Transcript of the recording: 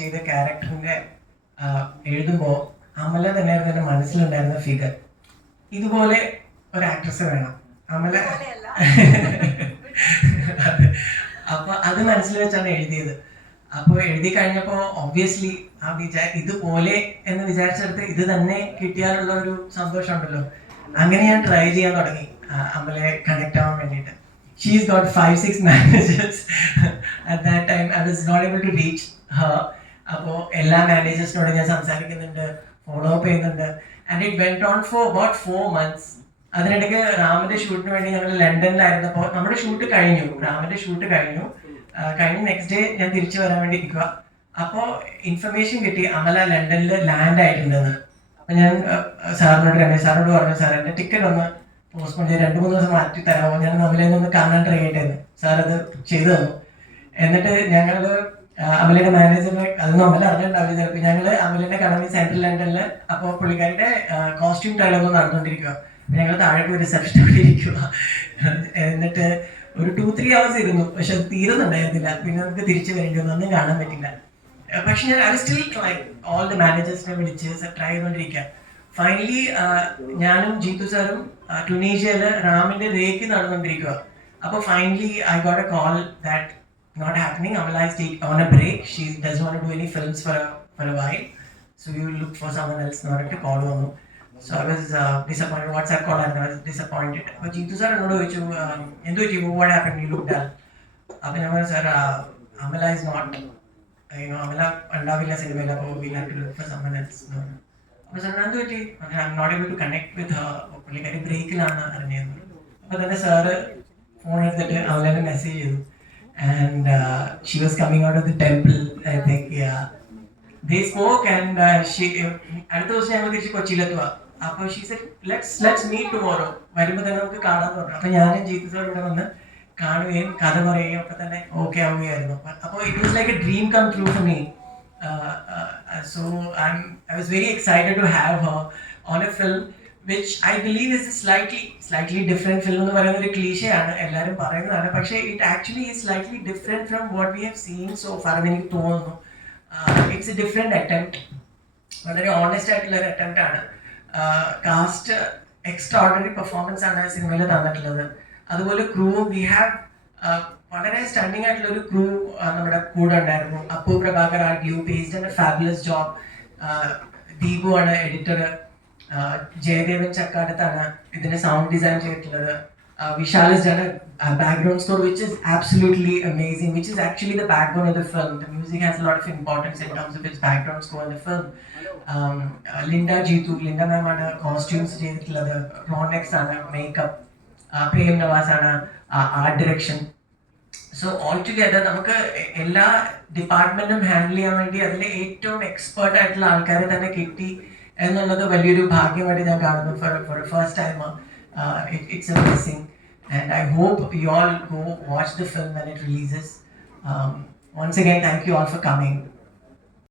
ചെയ്ത ക്യാരക്ടറിന്റെ എഴുതുമ്പോൾ അമല തന്നെ തന്നെ മനസ്സിലുണ്ടായിരുന്ന ഫിഗർ ഇതുപോലെ ഒരു ആക്ട്രസ് വേണം. അമല. അപ്പൊ അത് മനസ്സിൽ വെച്ചാണ് എഴുതിയത്. അപ്പൊ എഴുതി കഴിഞ്ഞപ്പോ ഒബ്വിയസ്ലി ആ വിചാ ഇതുപോലെ എന്ന് വിചാരിച്ചെടുത്ത് ഇത് തന്നെ കിട്ടിയാലുള്ള ഒരു സന്തോഷം ഉണ്ടല്ലോ അങ്ങനെ ഞാൻ ട്രൈ ചെയ്യാൻ തുടങ്ങി. അമ്മലെ കണക്ട് ആവാൻ വേണ്ടിയിട്ട്. She's got five six managers at that time I was not able to reach her അപ്പോൾ എല്ലാ മാനേജേഴ്സിനോട് ഞാൻ സംസാരിക്കുന്നുണ്ട് ഫോളോ അപ്പ് ചെയ്യുന്നുണ്ട്. And it went on for about four months അതിനിടയ്ക്ക് രാമന്റെ ഷൂട്ടിന് വേണ്ടി ഞങ്ങൾ ലണ്ടനിലായിരുന്നപ്പോൾ നമ്മുടെ ഷൂട്ട് കഴിഞ്ഞു. രാമന്റെ ഷൂട്ട് കഴിഞ്ഞു. കഴിഞ്ഞ നെക്സ്റ്റ് ഡേ ഞാൻ തിരിച്ചു വരാൻ വേണ്ടി ഇരിക്കുക അപ്പോൾ ഇൻഫർമേഷൻ കിട്ടി അമല ലണ്ടനിൽ ലാൻഡ് ആയിട്ടുണ്ടെന്ന്. അപ്പൊ ഞാൻ സാറിനോട് രമേശ് സാറിനോട് പറഞ്ഞു സാർ എന്റെ ടിക്കറ്റ് ഒന്ന് പോസ്റ്റ്പോൺ ചെയ്ത് രണ്ട് മൂന്ന് ദിവസം മാറ്റി തരാമോ? ഞാൻ അമലയിൽ നിന്ന് കാണാൻ ട്രൈ ആയിട്ടായിരുന്നു സാർ അത് ചെയ്തു തന്നു. എന്നിട്ട് ഞങ്ങൾ ആ, അമലയുടെ മാനേജറിനെ അതൊന്നും അമല അറിഞ്ഞിട്ടുണ്ടാവില്ല. ചിലപ്പോൾ ഞങ്ങൾ അമലിന്റെ കടമി സെൻട്രൽ ലണ്ടനിൽ അപ്പോൾ പുള്ളിക്കാരുടെ കോസ്റ്റ്യൂം ട്രയലൊന്നും നടന്നുകൊണ്ടിരിക്കുക ഞങ്ങൾ താഴെ പോയി റിസപ്ഷൻ ഇരിക്കുക എന്നിട്ട് ഒരു ടു ത്രീ അവേഴ്സ് ഇരുന്നു. പക്ഷെ തീരുന്നുണ്ടായിരുന്നില്ല. പിന്നെ നമുക്ക് തിരിച്ചു വരേണ്ടി വന്നു. ഒന്നും കാണാൻ പറ്റില്ല. പക്ഷെ ഞാൻ I still try all the മാനേജേഴ്സിനെ വിളിച്ച് ട്രൈ ചെയ്തുകൊണ്ടിരിക്കുക ഫൈനലി ഞാനും ജീതു സാറും ടുണീഷ്യയിൽ റാമിന്റെ റേക്ക് നടന്നുകൊണ്ടിരിക്കുക അപ്പോൾ finally I got a call that not happening Amala is take on a break she does not do any films for for a while so you look for someone else എന്ന് പറഞ്ഞിട്ട് call വന്നു so I was disappointed WhatsApp call ആയിരുന്നു I was disappointed അപ്പോൾ Jeethu sir എന്നോട് ചോദിച്ചു um, എന്ത് പറ്റി? What happen you look dull അപ്പോൾ ഞാൻ പറഞ്ഞു sir Amala is not Amala ഉണ്ടാവില്ല സിനിമയിൽ. അപ്പോൾ we have to look for someone else എന്ന് പറഞ്ഞു. അപ്പോൾ സാർ എന്ത് പറ്റി? I am not able to connect with പുള്ളിക്കാരി ബ്രേക്കിലാണ് അറിഞ്ഞത് അപ്പോൾ തന്നെ സാറ് ഫോൺ എടുത്തിട്ട് അവളെ മെസ്സേജ് ചെയ്തു. And she was coming out of the temple I think they spoke and she അടുത്ത ദിവസം ഞങ്ങൾ തിരിച്ച് കൊച്ചിയിലെത്തുക അപ്പോൾ she said let's let's meet tomorrow വരുമ്പോൾ തന്നെ നമുക്ക് കാണാൻ പറഞ്ഞു അപ്പോൾ ഞാനും ജീത്തു ഇവിടെ വന്ന് കാണുകയും കഥ പറയുകയും ഒക്കെ തന്നെ ഓക്കെ ആവുകയായിരുന്നു. അപ്പോൾ it was like a dream come through for me so I I was very excited to have her on a film which I believe is slightly slightly different film എന്ന് പറയുന്ന ഒരു ക്ലീശയാണ് എല്ലാവരും പറയുന്നതാണ്. പക്ഷേ it actually is slightly different from what we have seen so far എന്ന് എനിക്ക് തോന്നുന്നു. ഇറ്റ്സ് എ ഡിഫറെന്റ് അറ്റംപ്റ്റ് വളരെ ഓണസ്റ്റ് ആയിട്ടുള്ള ഒരു അറ്റംപ്റ്റ് ആണ്. കാസ്റ്റ് എക്സ്ട്രാ ഓർഡിനറി പെർഫോമൻസ് ആണ് സിനിമയിൽ തന്നിട്ടുള്ളത്. അതുപോലെ ക്രൂ വി ഹാവ് വളരെ സ്റ്റണ്ണിങ് ആയിട്ടുള്ള ഒരു ക്രൂ നമ്മുടെ കൂടെ ഉണ്ടായിരുന്നു. Appu Prabhakar are you paced fabulous job Deepu ആണ് എഡിറ്റർ ജയദേവൻ ചക്കാടത്താണ് ഇതിന്റെ സൗണ്ട് ഡിസൈൻ ചെയ്തിട്ടുള്ളത്. വിശാല ജന background score which is absolutely amazing which is actually the background of the film the music has a lot of importance in terms of its background score in the film Linda Jeethu ലിൻഡമാണ് costumes ചെയ്തിട്ടുള്ളത്. ക്രോണെക്സ് ആണ് makeup Prem Navas ആണ് art direction so all together നമുക്ക് എല്ലാ ഡിപ്പാർട്ട്മെന്റും handle ചെയ്യാൻ വേണ്ടി അതിലെ ഏറ്റവും എക്സ്പേർട്ട് ആയിട്ടുള്ള ആൾക്കാരെ തന്നെ കിട്ടി. എന്നുള്ളത് വലിയൊരു ഭാഗ്യമായിട്ട് ഞാൻ കാണുന്നു for for first time it's a blessing and I hope you all go watch the film when it releases once again thank you all for coming